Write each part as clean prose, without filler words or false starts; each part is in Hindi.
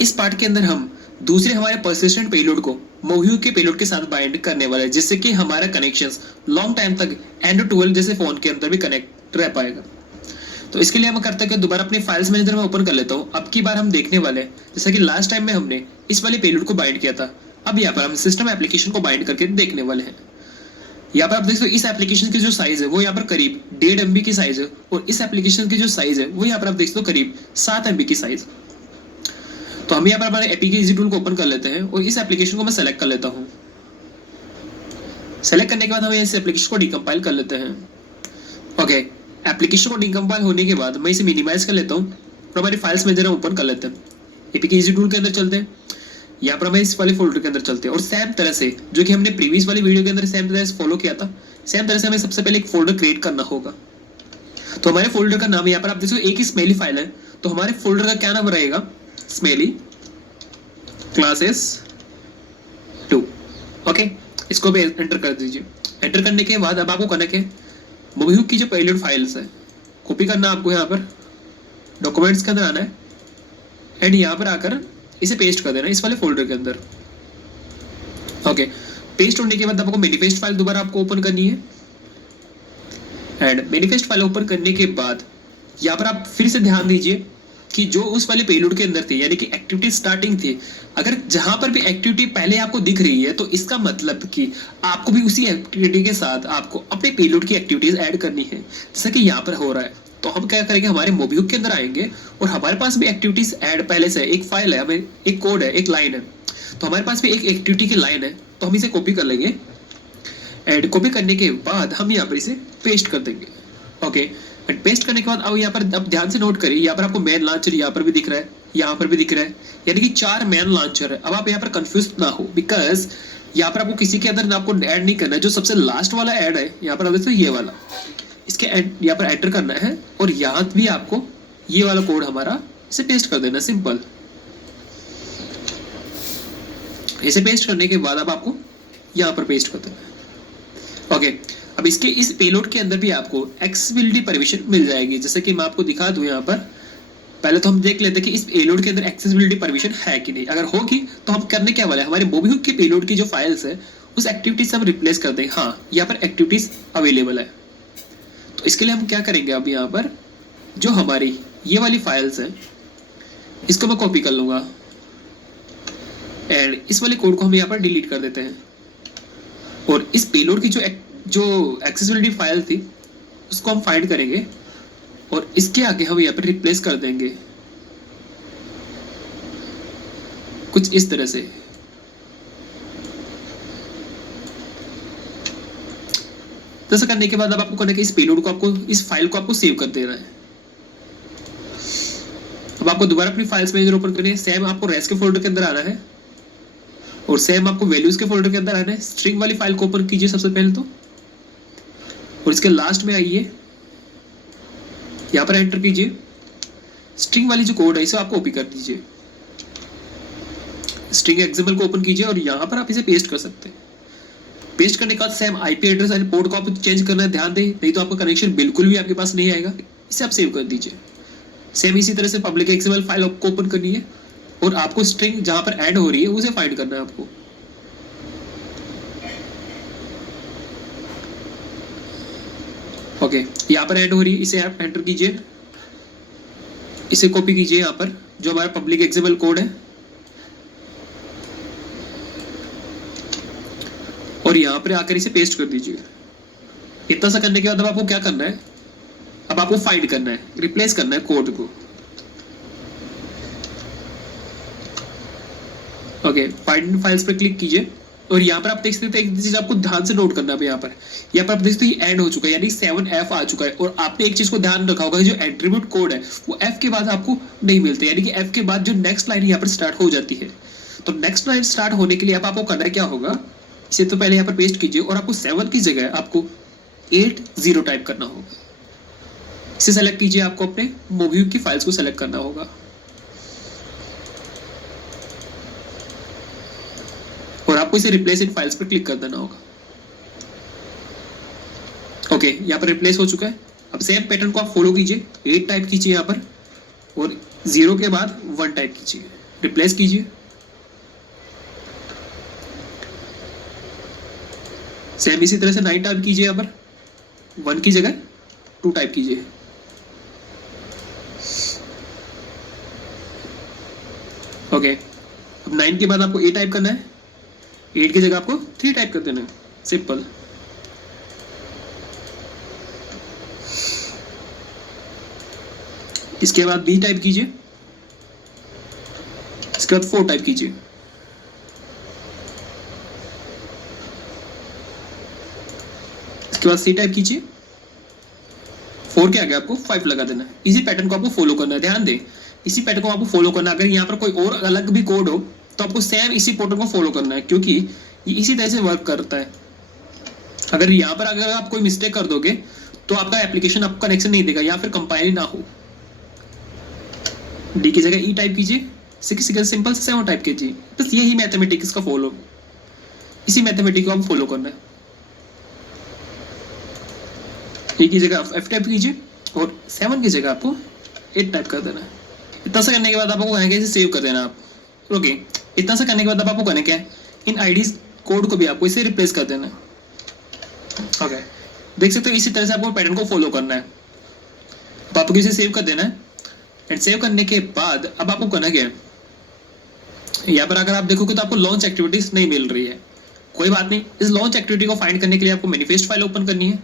इस पार्ट के अंदर हम दूसरे हमारे पर्सिस्टेंट पेलोड को मोबिहुक के पेलोड के साथ बाइंड करने वाले हैं, जिससे कि हमारा कनेक्शंस लॉन्ग टाइम तक एंड्रॉइड 12 जैसे फोन के अंदर भी कनेक्ट रह पाएगा। तो इसके लिए हम करते हैं कि दोबारा अपने फाइल्स मैनेजर में ओपन कर लेता हूँ। अब की बार हम देखने वाले हैं जैसा कि लास्ट टाइम में हमने इस वाले पेलोड को बाइंड किया था, अब यहाँ पर हम सिस्टम एप्लीकेशन को बाइंड करके देखने वाले हैं। यहाँ पर आप देख सकते हो इस एप्लीकेशन की जो साइज है वो यहाँ पर करीब 1.5 MB की साइज है, और इस एप्लीकेशन की जो साइज है वो यहाँ पर आप देख सकते हो करीब 7 MB की साइज। तो हम यहाँ पर हमारे एपीके इजी टूल को ओपन कर लेते हैं और इस एप्लीकेशन को मैं सेलेक्ट कर लेता हूँ। सेलेक्ट करने के बाद हम इस एप्लीकेशन को डिकम्पाइल कर लेते हैं। ओके, एप्लीकेशन को डिकम्पाइल होने के बाद मैं इसे मिनिमाइज कर लेता हूँ और हमारी फाइल्स मैनेजर ओपन कर लेते हैं। एपीके इजी टूल के अंदर चलते हैं, यहाँ पर हमें इस वाले फोल्डर के अंदर चलते हैं और सेम तरह से जो कि हमने प्रीवियस वाली वीडियो के अंदर सेम तरह से फॉलो किया था, सेम तरह से हमें सबसे पहले एक फोल्डर क्रिएट करना होगा। तो हमारे फोल्डर का नाम यहाँ पर आप देखो एक ही स्मेली फाइल है, तो हमारे फोल्डर का क्या नाम रहेगा, स्मेली क्लासेस 2। ओके, इसको भी एंटर कर दीजिए। एंटर करने के बाद अब आपको करना है मोबिहुक की जो पेलोड फाइल्स है कॉपी करना आपको, यहाँ पर डॉक्यूमेंट्स के अंदर आना है एंड यहाँ पर आकर इसे पेस्ट कर देना इस वाले फोल्डर के अंदर। ओके, पेस्ट होने के बाद आपको मैनिफेस्ट फाइल दोबारा आपको ओपन करनी है एंड मैनिफेस्ट फाइल ओपन करने के बाद यहाँ पर आप फिर से ध्यान दीजिए कि जो उस वाले पेलोड के अंदर थी यानी कि एक्टिविटी स्टार्टिंग थी, अगर जहां पर भी एक्टिविटी पहले आपको दिख रही है तो इसका मतलब कि आपको भी उसी एक्टिविटी के साथ आपको अपने पेलोड की एक्टिविटीज ऐड करनी है, जैसा कि यहाँ पर हो रहा है। तो हम क्या करेंगे, हमारे मोबिहुक के अंदर आएंगे और हमारे पास भी एक्टिविटीज ऐड पहले से एक फाइल है, हमें एक कोड है, एक लाइन है, तो हमारे पास भी एक एक्टिविटी की लाइन है, तो हम इसे कॉपी कर लेंगे एंड कॉपी करने के बाद हम यहाँ पर इसे पेस्ट कर देंगे। ओके, एंड पेस्ट करने के बाद अब यहाँ पर अब ध्यान से नोट करिए, यहाँ पर आपको मेन लॉन्चर यहाँ पर भी दिख रहा है, यहाँ पर भी दिख रहा है, यानी कि 4 मेन लॉन्चर है। अब आप यहाँ पर कंफ्यूज ना हो, बिकॉज यहाँ पर आपको किसी के अंदर आपको ऐड नहीं करना है, जो सबसे लास्ट वाला ऐड है यहाँ पर आप देखो ये वाला, इसके यहाँ पर एंटर करना है और यहाँ भी आपको ये वाला कोड हमारा इसे पेस्ट कर देना, सिंपल। इसे पेस्ट करने के बाद अब आपको यहाँ पर पेस्ट कर देना है। ओके, अब इसके इस पेलोड के अंदर भी आपको एक्सेसिबिलिटी परमिशन मिल जाएगी, जैसे कि मैं आपको दिखा दूं यहाँ पर। पहले तो हम देख लेते हैं कि इस पेलोड के अंदर एक्सेसिबिलिटी परमिशन है कि नहीं। अगर होगी तो हम करने क्या वाले हैं, हमारे मोबिहुक के पेलोड की जो फाइल्स है उस एक्टिविटीज से हम रिप्लेस कर दें। हाँ, यहाँ पर एक्टिविटीज अवेलेबल है, तो इसके लिए हम क्या करेंगे, अब यहाँ पर जो हमारी ये वाली फाइल्स है इसको मैं कॉपी कर लूंगा एंड इस वाले कोड को हम यहाँ पर डिलीट कर देते हैं और इस पेलोड की जो एक्सेसिबिलिटी फाइल थी उसको हम फाइंड करेंगे और इसके आगे हम यहाँ पर रिप्लेस कर देंगे कुछ इस तरह से। ऐसा करने के बाद अब आपको करना है कि इस पेलोड को आपको इस फाइल को आपको सेव कर देना है। अब आपको दोबारा अपनी फाइल्स मैनेजर ओपन करनी है, सेम आपको रेस के फोल्डर के अंदर आना है और सेम आपको वैल्यूज के फोल्डर के अंदर आना है। स्ट्रिंग वाली फाइल को ओपन कीजिए सबसे पहले तो, और इसके लास्ट में आइए, यहाँ पर एंटर कीजिए, स्ट्रिंग वाली जो कोड है इसे आप कॉपी कर दीजिए, स्ट्रिंग एक्सएमएल को ओपन कीजिए और यहाँ पर आप इसे पेस्ट कर सकते हैं। पेस्ट करने के बाद same IP address and port को आप चेंज करना है, ध्यान दें, नहीं तो आपका कनेक्शन बिल्कुल भी आपके पास नहीं आएगा। इसे आप सेव कर दीजिए। सेम इसी तरह से पब्लिक एक्सएमएल फाइल आपको ओपन करनी है और आपको स्ट्रिंग जहां पर ऐड हो रही है उसे फाइंड करना है आपको। ओके, यहाँ पर ऐड हो रही है, इसे आप एंटर कीजिए, इसे कॉपी कीजिए यहाँ पर जो हमारा पब्लिक एक्सएमएल कोड है और यहाँ पर आकर इसे पेस्ट कर दीजिए। इतना सा करने के बाद अब आपको क्या करना है, अब आपको फाइंड करना है, रिप्लेस करना है कोड को। ओके, फाइंड फाइल्स पर क्लिक कीजिए और यहाँ पर आप देख सकते हैं एक चीज आपको ध्यान से नोट करना है। यहाँ पर आप देख सकते हैं एंड हो चुका है, यानी 7F आ चुका है और आपने एक चीज को ध्यान रखा होगा, जो एट्रीब्यूट कोड है वो F के बाद आपको नहीं मिलते, यानी कि F के बाद जो नेक्स्ट लाइन यहाँ पर स्टार्ट हो जाती है। तो नेक्स्ट लाइन स्टार्ट होने के लिए अब आपको करना क्या होगा, इसे तो पहले यहाँ पर पेस्ट कीजिए और आपको 7 की जगह आपको 80 टाइप करना होगा। इसे सेलेक्ट कीजिए, आपको अपने मोबिहुक की फाइल्स को सेलेक्ट करना होगा और आपको इसे रिप्लेस इन फाइल्स पर क्लिक कर देना होगा। ओके, यहाँ पर रिप्लेस हो चुका है। अब सेम पैटर्न को आप फॉलो कीजिए, 8 टाइप कीजिए यहाँ पर और 0 के बाद 1 टाइप कीजिए। रिप्लेस कीजिए, सेम इसी तरह से 9 टाइप कीजिए, यहाँ पर 1 की जगह 2 टाइप कीजिए। ओके, अब 9 के बाद आपको 8 टाइप करना है, 8 की जगह आपको 3 टाइप कर देना है, सिंपल। इसके बाद B टाइप कीजिए, इसके बाद 4 टाइप कीजिए, इसके बाद C टाइप कीजिए, 4 के आगे आपको 5 लगा देना है। इसी पैटर्न को आपको फॉलो करना है, ध्यान दें, इसी पैटर्न को आपको फॉलो करना है। अगर यहाँ पर कोई और अलग भी कोड हो तो आपको सेम इसी पैटर्न को फॉलो करना है, क्योंकि ये इसी तरह से वर्क करता है। अगर यहाँ पर अगर आप कोई मिस्टेक कर दोगे तो आपका एप्लीकेशन आपको कनेक्शन नहीं देगा या फिर कंपाइल ना हो। डी की जगह ई टाइप कीजिए, सिंपल से 7 टाइप कीजिए। बस यही मैथमेटिक्स का फॉलो, इसी मैथमेटिक्स को आपको फॉलो करना है। ए की जगह एफ टाइप कीजिए और 7 की जगह आपको 8 टाइप कर देना है। इतना सा करने के बाद आपको कहना है सेव कर देना आप। ओके, इतना सा करने के बाद आपको कहना क्या है, इन आईडीज कोड को भी आपको इसे रिप्लेस कर देना है। ओके, देख सकते हो इसी तरह से आपको पैटर्न को फॉलो करना है। अब आपको इसे सेव कर देना है एंड सेव करने के बाद अब आपको करना क्या है, यहाँ पर अगर आप देखोगे तो आपको लॉन्च एक्टिविटीज नहीं मिल रही है। कोई बात नहीं, इस लॉन्च एक्टिविटी को फाइंड करने के लिए आपको मैनिफेस्ट फाइल ओपन करनी है।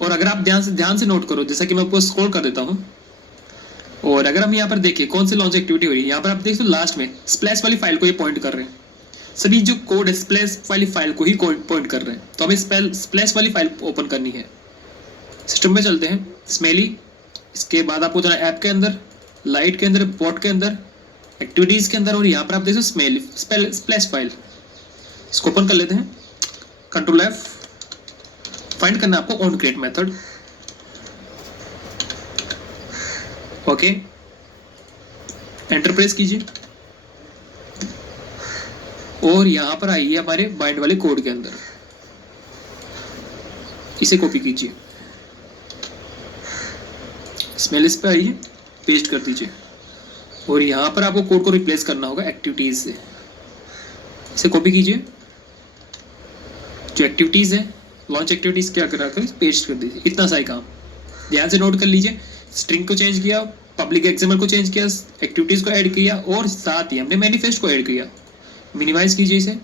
और अगर आप ध्यान से नोट करो, जैसा कि मैं आपको स्क्रॉल कर देता हूँ, और अगर हम यहाँ पर देखें कौन सी लॉन्च एक्टिविटी हो रही है, यहाँ पर आप देख सकते लास्ट में स्प्लैश वाली फाइल को ये पॉइंट कर रहे हैं। सभी जो कोड है स्प्लैश वाली फाइल को ही पॉइंट कर रहे हैं। तो हमें स्प्लैश वाली फाइल ओपन करनी है। सिस्टम में चलते हैं, स्मेली, इसके बाद आपको जाना ऐप के अंदर, लाइट के अंदर, बॉट के अंदर, एक्टिविटीज़ के अंदर, और यहाँ पर आप देखो स्प्लैश फाइल, इसको ओपन कर लेते हैं। कंट्रोल F, फाइंड करना है आपको on create method. Okay, enter press कीजिए और यहां पर आइए हमारे बाइंड वाले कोड के अंदर, इसे कॉपी कीजिए, स्मेल इस पे आइए, पेस्ट कर दीजिए और यहां पर आपको कोड को रिप्लेस करना होगा एक्टिविटीज से। इसे कॉपी कीजिए, जो एक्टिविटीज है लॉन्च एक्टिविटीज क्या करा कर पेस्ट कर दीजिए। इतना सा ही काम, ध्यान से नोट कर लीजिए। स्ट्रिंग को चेंज किया, पब्लिक एग्जाम्पल को चेंज किया, एक्टिविटीज को ऐड किया और साथ ही हमने मैनिफेस्ट को ऐड किया। मिनिमाइज कीजिए इसे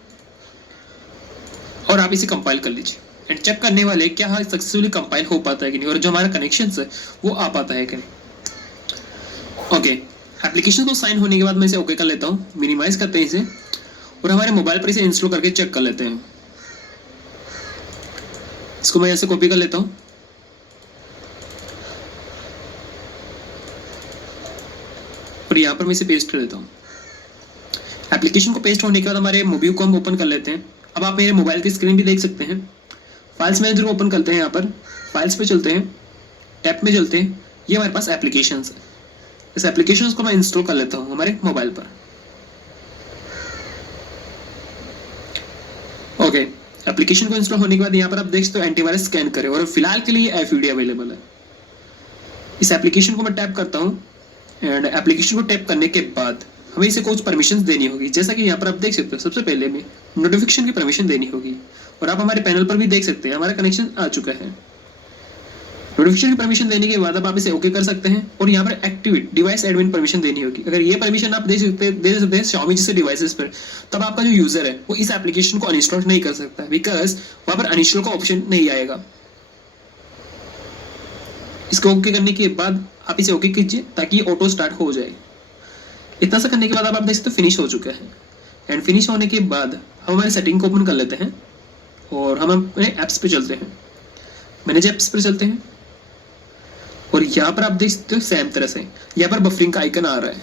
और आप इसे कंपाइल कर लीजिए एंड चेक करने वाले क्या हाँ सक्सेसफुली कंपाइल हो पाता है कि नहीं, और जो हमारा कनेक्शन है वो आ पाता है कि नहीं। ओके, एप्लीकेशन को साइन होने के बाद मैं इसे ओके कर लेता हूँ, मिनिमाइज करते हैं इसे और हमारे मोबाइल पर इसे इंस्टॉल करके चेक कर लेते हैं। इसको मैं ऐसे कॉपी कर लेता हूँ और यहाँ पर मैं इसे पेस्ट कर देता हूँ। एप्लीकेशन को पेस्ट होने के बाद हमारे मूवी को हम ओपन कर लेते हैं। अब आप मेरे मोबाइल की स्क्रीन भी देख सकते हैं। फाइल्स मैनेजर को ओपन करते हैं, यहाँ पर फाइल्स पे चलते हैं, टैब में चलते हैं, ये हमारे पास एप्लीकेशंस है। इस एप्लीकेशंस को मैं इंस्टॉल कर लेता हूँ हमारे मोबाइल पर। ओके, एप्लीकेशन को इंस्टॉल होने के बाद यहाँ पर आप देख सकते हो एंटीवायरस स्कैन करें और फिलहाल के लिए एफयूडी अवेलेबल है। इस एप्लीकेशन को मैं टैप करता हूँ एंड एप्लीकेशन को टैप करने के बाद हमें इसे कुछ परमिशंस देनी होगी, जैसा कि यहाँ पर आप देख सकते हो। सबसे पहले में नोटिफिकेशन की परमिशन देनी होगी और आप हमारे पैनल पर भी देख सकते हैं हमारा कनेक्शन आ चुका है। नोटिफिकेशन की परमिशन देने के बाद अब आप इसे ओके कर सकते हैं और यहाँ पर एक्टिवेट डिवाइस एडमिन परमिशन देनी होगी। अगर ये परमिशन आप दे सकते हैं Xiaomi जैसे डिवाइसेस पर, तब आपका जो यूजर है वो इस एप्लीकेशन को अनइंस्टॉल नहीं कर सकता, बिकॉज वहाँ पर अनइंस्टॉल का ऑप्शन नहीं आएगा। इसको ओके करने के बाद आप इसे ओके कीजिए ताकि ये ऑटो स्टार्ट हो जाए। इतना सा करने के बाद आप देख सकते हो फिनिश हो चुका है। एंड फिनिश होने के बाद हम हमारे सेटिंग को ओपन कर लेते हैं और हम अपने ऐप्स पे चलते हैं, मैनेज ऐप्स पर चलते हैं और यहाँ पर आप देख सकते हो सेम तरह से यहाँ पर बफरिंग का आइकन आ रहा है।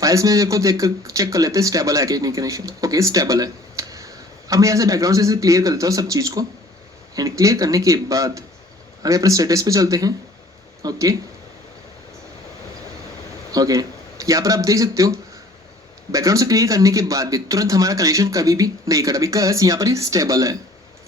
फाइल्स में को देख कर चेक कर लेते हैं स्टेबल है कि नहीं कनेक्शन। ओके, स्टेबल है। अब मैं यहाँ से बैकग्राउंड से क्लियर कर देता हूँ सब चीज़ को एंड क्लियर करने के बाद हम यहाँ पर स्टेटस पे चलते हैं। ओके ओके, यहाँ पर आप देख सकते हो बैकग्राउंड से क्लियर करने के बाद भी तुरंत हमारा कनेक्शन कभी भी नहीं कटा, बिकॉज यहाँ पर स्टेबल है।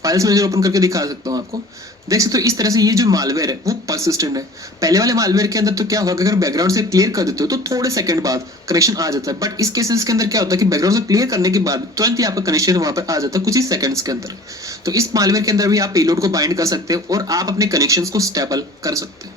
फाइल्स मैनेजर ओपन करके दिखा सकता हूँ आपको। देख सकते हो इस तरह से ये जो मालवेयर है वो पर्सिस्टेंट है। पहले वाले मालवेयर के अंदर तो क्या होगा, अगर बैकग्राउंड से क्लियर कर देते हो तो थोड़े सेकंड बाद कनेक्शन आ जाता है, बट इस केसेस के अंदर क्या होता है कि बैकग्राउंड से क्लियर करने के बाद तुरंत ही आपका कनेक्शन वहां पर आ जाता है कुछ ही सेकंड्स के अंदर। तो इस मालवेयर के अंदर भी आप पेलोड को बाइंड कर सकते हो और आप अपने कनेक्शंस को स्टेबल कर सकते हैं।